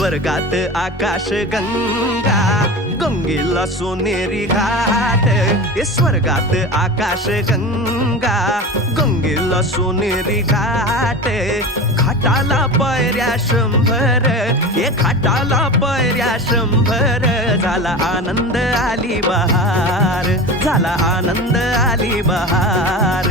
स्वर्गात आकाश गंगा गंगेला सोनेरी घाट स्वर्गात आकाश गंगा गंगेला सोनेरी घाट घाटाला पायऱ्या 100 घाटाला पायऱ्या 100 झाला आनंद आली बहार झाला आनंद आली बहार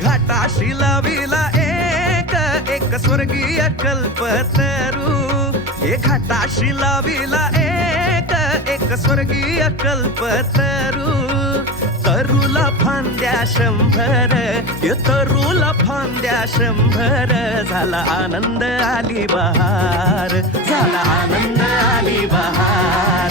घाटाशी लाविला एक स्वर्गीय कल्पतरू घाटाशी लाविला एक स्वर्गीय कल्पतरू तरुला फांद्या 100 तरुला फांद्या 100 झाला आनंद आली बहार झाला आनंद आली बहार